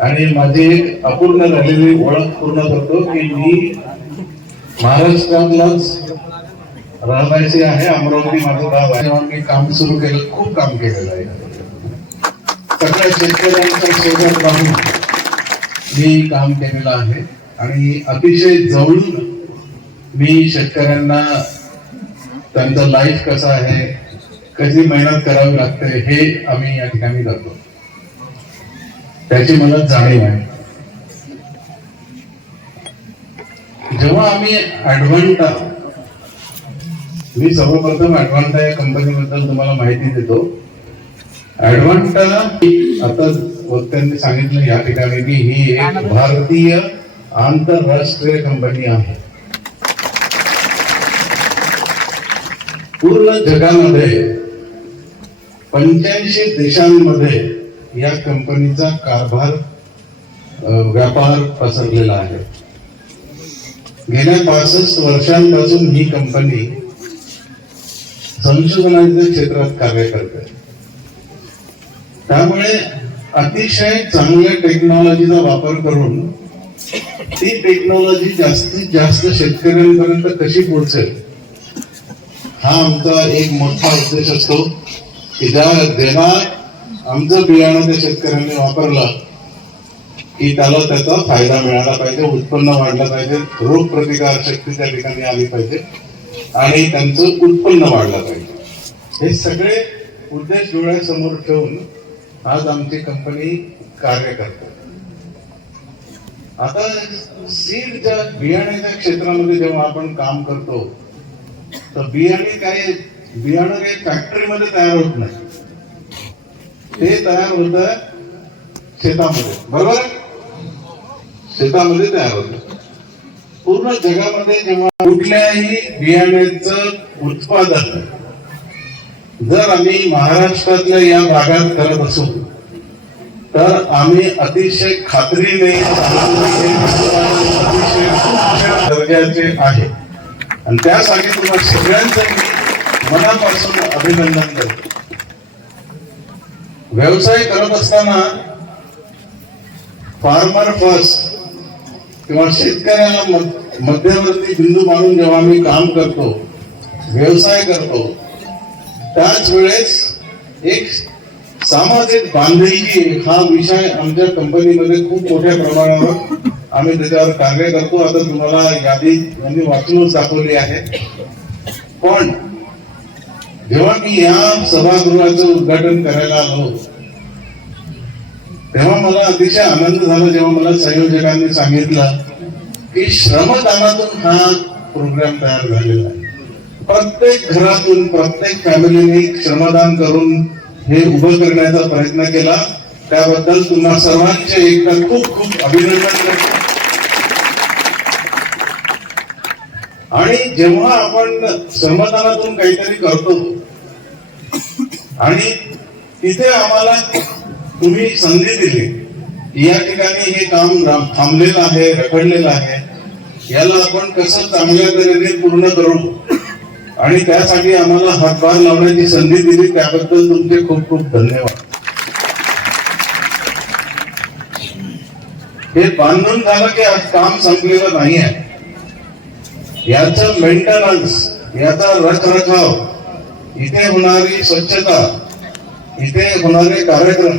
आणि माझी एक अपूर्ण राहिलेली ओळख पूर्ण करतो की मी महाराष्ट्रातलाच रहिवासी आहे. अमरावती माझं गाव आहे. तेव्हा मी काम सुरू केलं, खूप काम केलेलं आहे. सगळ्या शेतकऱ्यांच्या सोबत राहून मी काम केलेलं आहे आणि अतिशय जवळून मी शेतकऱ्यांना त्यांचं लाईफ कसं आहे, कशी मेहनत करावी लागते हे आम्ही या ठिकाणी करतो. त्याची मला जाणीव आहे. जेव्हा आम्ही ऍडव्हान्टा, मी सर्वप्रथम ऍडव्हान्टा या कंपनीबद्दल तुम्हाला माहिती देतो. ऍडव्हान्टा आता वक्त्यांनी सांगितलं या ठिकाणी की ही एक भारतीय आंतरराष्ट्रीय कंपनी आहे. पूर्ण जगामध्ये 85 देशांमध्ये या कंपनीचा कारभार व्यापार पसरलेला आहे. गेल्या 65 वर्षांपासून ही कंपनी संशोधनाच्या क्षेत्रात कार्य करते. त्यामुळे अतिशय चांगल्या टेक्नॉलॉजीचा वापर करून ती टेक्नॉलॉजी जास्तीत जास्त शेतकऱ्यांपर्यंत कशी पोहोचेल हा आमचा एक मोठा उद्देश असतो. की जेव्हा आमचं बियाणं त्या शेतकऱ्यांनी वापरलं की त्याला त्याचा फायदा मिळाला पाहिजे, उत्पन्न वाढलं पाहिजे, रोग प्रतिकार शक्ती त्या ठिकाणी आली पाहिजे आणि त्यांचं उत्पन्न वाढलं पाहिजे. हे सगळे उद्देश डोळ्यासमोर ठेवून आज आमची कंपनी कार्य करते. आता सीडच्या बियाण्याच्या क्षेत्रामध्ये जेव्हा आपण काम करतो तर बियाणं काही फॅक्टरीमध्ये तयार होत नाही. ते तयार होत शेतामध्ये, बरोबर? शेतामध्ये तयार होत. पूर्ण जगामध्ये जेव्हा कुठल्याही बियाण्याचं उत्पादन जर आम्ही महाराष्ट्रातल्या या भागात करत असू तर आम्ही अतिशय खात्रीने अतिशय दर्जाचे आहे आणि त्यासाठी तुम्हाला सगळ्यांचं मी मनापासून अभिनंदन करतो. व्यवसाय करत असताना फार्मर फर्स्ट किंवा शेतकऱ्याला मध्यवर्ती बिंदू मानून जेव्हा आम्ही काम करतो, व्यवसाय करतो, त्याच वेळेस एक सामाजिक बांधिलकी हा विषय आमच्या कंपनीमध्ये खूप मोठ्या प्रमाणावर आम्ही त्याच्यावर कार्य करतो. आता तुम्हाला यादी यांनी वाचूनच दाखवली आहे. पण जेव्हा मी या सभागृहाचं उद्घाटन करायला आलो तेव्हा मला अतिशय आनंद झाला जेव्हा मला संयोजकांनी सांगितलं की श्रमदानातून हा प्रोग्राम तयार झालेला आहे. प्रत्येक घरातून प्रत्येक फॅमिलीने श्रमदान करून हे उभं करण्याचा प्रयत्न केला. त्याबद्दल तुम्हा सर्वांचे एकदा खूप खूप अभिनंदन करतो. आणि जेव्हा आपण श्रमदानातून काहीतरी करतो आणि तिथे आम्हाला तुम्ही संधी दिली, या ठिकाणी हे काम थांबलेलं आहे, रखडलेलं आहे, याला आपण कसं चांगल्या तऱ्हेने पूर्ण करू आणि त्यासाठी आम्हाला हातभार लावण्याची संधी दिली, त्याबद्दल तुमचे खूप खूप धन्यवाद. हे बांधून झालं की आज काम संपलेलं नाही आहे. याचं मेंटेनन्स, याचा रखरखाव, इथे होणारी स्वच्छता, इथे होणारे कार्यक्रम,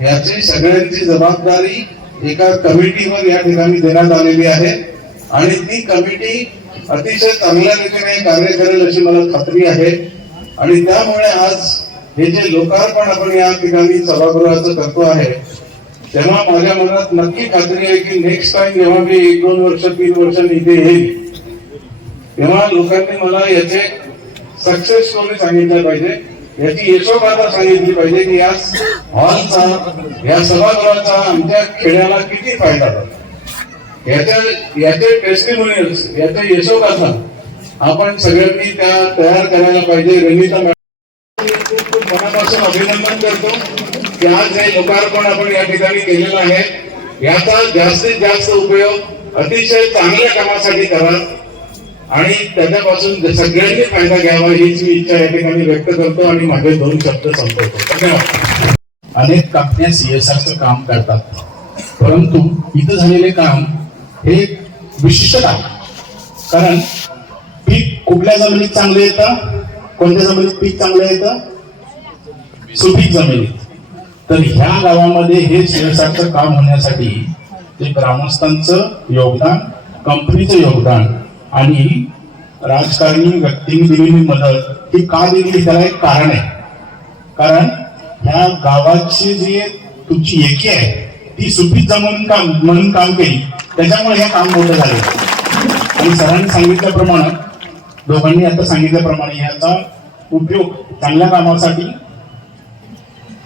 याची सगळ्यांची जबाबदारी एका कमिटीवर या ठिकाणी देण्यात आलेली आहे आणि ती कमिटी अतिशय चांगल्या रीतीने कार्य करेल अशी मला खात्री आहे. आणि त्यामुळे आज हे जे लोकार्पण आपण या ठिकाणी सभागृहाचं करतो आहे तेव्हा माझ्या मनात नक्की खात्री आहे की नेक्स्ट टाइम जेव्हा मी 1-2 वर्ष 3 वर्षांनी इथे येईल तेव्हा लोकांनी मला याचे सक्सेस स्टोरी सांगितलं पाहिजे, याची यशोगाथा सांगितली पाहिजे की या हॉलचा, या सभागृहाचा आमच्या खेड्याला किती फायदा झाला. याचे टेस्टिमोनियल्स, याचे यशोगाथा आपण सगळ्यांनी त्या तयार करायला पाहिजे. रंजिता मनापासून अभिनंदन करतो की आज हे लोकार्पण आपण या ठिकाणी केलेलं आहे. याचा जास्तीत जास्त उपयोग अतिशय चांगल्या कामासाठी करा आणि त्याच्यापासून सगळ्यांनी फायदा घ्यावा हीच मी इच्छा या ठिकाणी व्यक्त करतो आणि माझे 2 शब्द संपवतो. धन्यवाद. अनेक कंपन्या CSRचं काम करतात. परंतु इथं झालेले काम हे विशिष्ट आहे. कारण पीक कुठल्या जमिनीत चांगलं येतं, कोणत्या जमिनीत पीक चांगलं येतं, सुपीक जमिनीत. तर ह्या गावामध्ये हे CSRचं काम होण्यासाठी ते ग्रामस्थांचं योगदान, कंपनीचं योगदान आणि राजकारणी व्यक्तींनी दिलेली मदत ही का दिली, त्याला एक कारण आहे. कारण ह्या गावाची जी तुमची एकी आहे ती सुपीक जमीन काम म्हणून काम केली, त्याच्यामुळे हे काम मोठं झालं. आणि सरांनी सांगितल्याप्रमाणे, दोघांनी आता सांगितल्याप्रमाणे याचा उपयोग चांगल्या कामासाठी,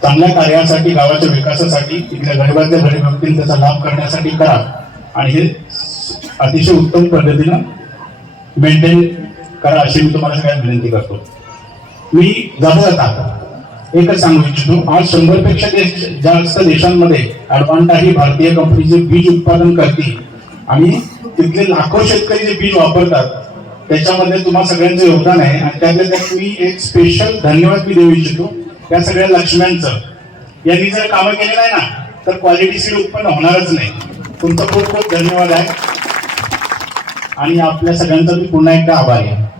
चांगल्या कार्यासाठी, गावाच्या विकासासाठी, तिथल्या गरिबातल्या गरीब व्यक्तींना त्याचा लाभ करण्यासाठी करा. आणि हे अतिशय उत्तम पद्धतीनं मेंटेन करा अशी मी तुम्हाला सगळ्यांना विनंती करतो. मी जाता एकच सांगू इच्छितो, आज 100पेक्षा जास्त देशांमध्ये अडवांटा ही भारतीय कंपनीचे बीज उत्पादन करते आणि तिथले लाखो शेतकरी जे बीज वापरतात त्याच्यामध्ये तुम्हा सगळ्यांचं योगदान आहे. आणि त्यातल्या त्यात मी एक स्पेशल धन्यवाद मी देऊ इच्छितो त्या सगळ्या लक्ष्म्यांचं. यांनी जर कामं केली नाही ना तर क्वालिटी सीड उत्पन्न होणारच नाही. तुमचा खूप खूप धन्यवाद आहे आणि आपल्या सगळ्यांचा मी पुन्हा एकदा आभारी आहे.